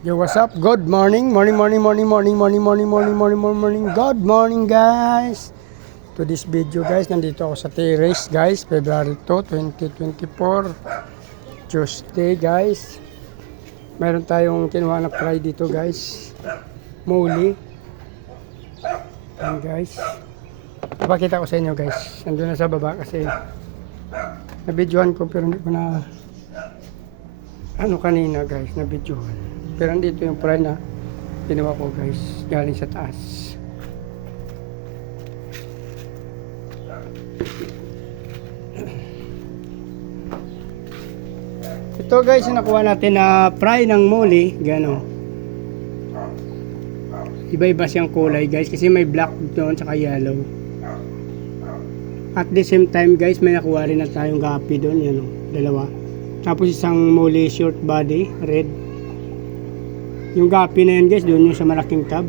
Yo, what's up? Good morning, morning. Good morning, guys. To this video, guys, nandito ako sa terrace, guys. February 2, 2024. Tuesday, guys. Meron tayong kinuha na fry dito, guys. Muli. Ayan, guys. Papakita ko sa inyo, guys. Nandun na sa baba kasi na-videohan ko pero hindi ko na kanina, guys, na-videohan. Pero andito yung fry na ginawa ko, guys, galing sa taas. Ito, guys, yung nakuha natin na fry ng muli, gano. Iba-iba siyang kulay, guys, kasi may black doon saka yellow. At the same time, guys, may nakuha rin na tayong gapi doon, yan o, dalawa. Tapos isang muli short body, red. Yung gapi na yan, guys, doon yung sa malaking tub.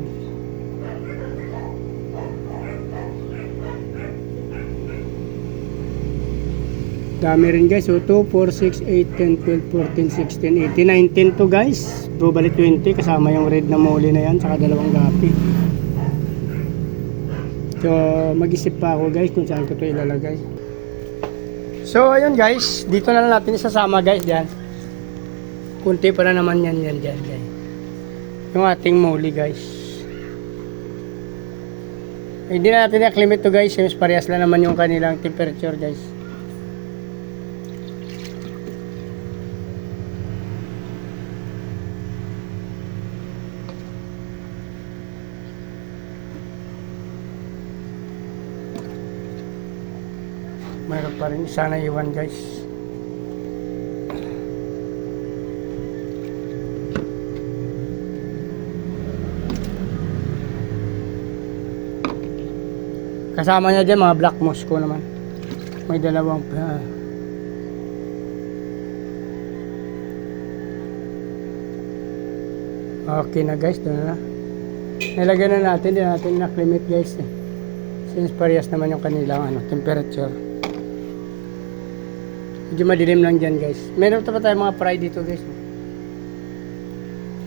Dami rin, guys. So 2, 4, 6, 8, 10, 12, 14, 16, 18, 19 to, guys. Bali 20 kasama yung red na muli na yan saka dalawang gapi. So mag-isip pa ako, guys, kung saan ko ito ilalagay. So ayun, guys, dito na lang natin isasama, guys, dyan. Kunti pa na naman yan dyan, guys. Yung ating muli, guys. Hindi na natin i-acclimate to, guys. Since parehas lang naman yung kanilang temperature, guys. Mayroon pa rin sana iwan, guys. Kasama niya dyan mga black moss ko naman. May dalawang okay na, guys, doon na. Nilagyan na natin, hindi natin na-acclimate, guys, eh. Since parehas naman yung kanilang temperature. Medyo madilim lang dyan, guys. Meron pa tayo mga fry dito, guys.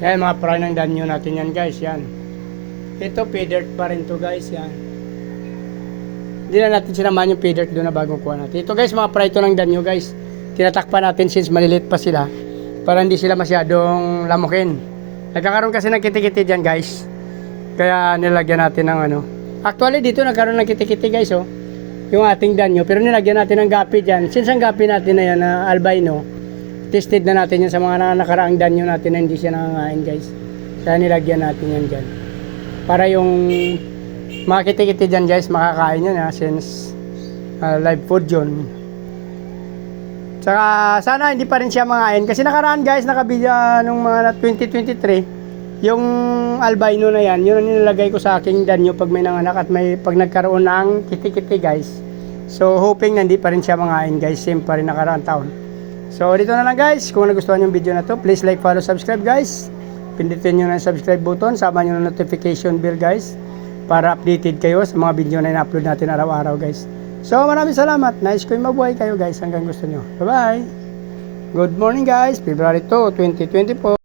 Yan, mga fry ng danyo natin yan, guys. Yan. Ito, pay dirt pa rin to, guys. Yan. Hindi na natin sinamahan yung pay dirt doon na bagong kuha natin. Ito, guys, mga fry to ng danyo, guys. Tinatakpan natin since maliliit pa sila para hindi sila masyadong lamukin. Nagkakaroon kasi ng kiti-kiti dyan, guys. Kaya nilagyan natin ng Actually, dito nagkaroon ng kiti-kiti, guys, oh. Yung ating danyo. Pero nilagyan natin ng gapi dyan. Since ang gapi natin na yan, na albino, tested na natin yan sa mga nakaraang danyo natin na hindi siya nangangain, guys. Kaya nilagyan natin yan dyan. Para yung mga kiti-kiti dyan, guys, makakain yan, since live food yun. Saka sana hindi pa rin siya mangain. Kasi nakaraan, guys, nakabidya nung mga 2023, yung albino na yan, yun ang nilalagay ko sa aking danyo pag may nanganak at pag nagkaroon ng kiti-kiti, guys. So hoping na hindi pa rin siya mangain, guys. Same pa rin nakaraang taon. So dito na lang, guys. Kung nagustuhan yung video na to, please like, follow, subscribe, guys. Pindutin nyo na yung subscribe button, sama nyo na notification bell, guys, para updated kayo sa mga video na ina-upload natin araw-araw, guys. So maraming salamat. Nice ko yung mabuhay kayo, guys, hanggang gusto nyo. Bye-bye. Good morning, guys. February 2, 2024.